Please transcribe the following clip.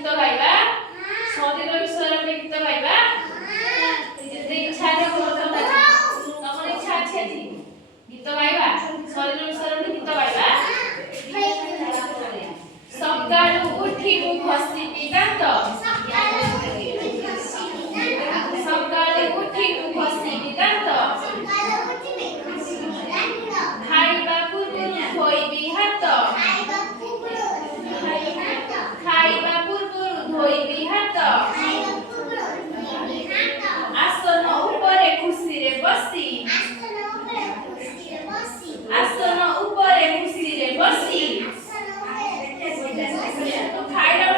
गीत गाइबा शरीर विषय रे गीत गाइबा जे इच्छा है तमर इच्छा अछि गीत गाइबा शरीर विषय रे गीत गाइबा सकाळू उठी मु घसिबी दांत सकाळू उठी मु घसिबी दांत खाइबा पूर्वरु धोइबी हात खाइबा पूर्वरु धोइबी हात आसन उपरे खुशी रे बसी आसन उपरे खुशी रे बसी तो खाइला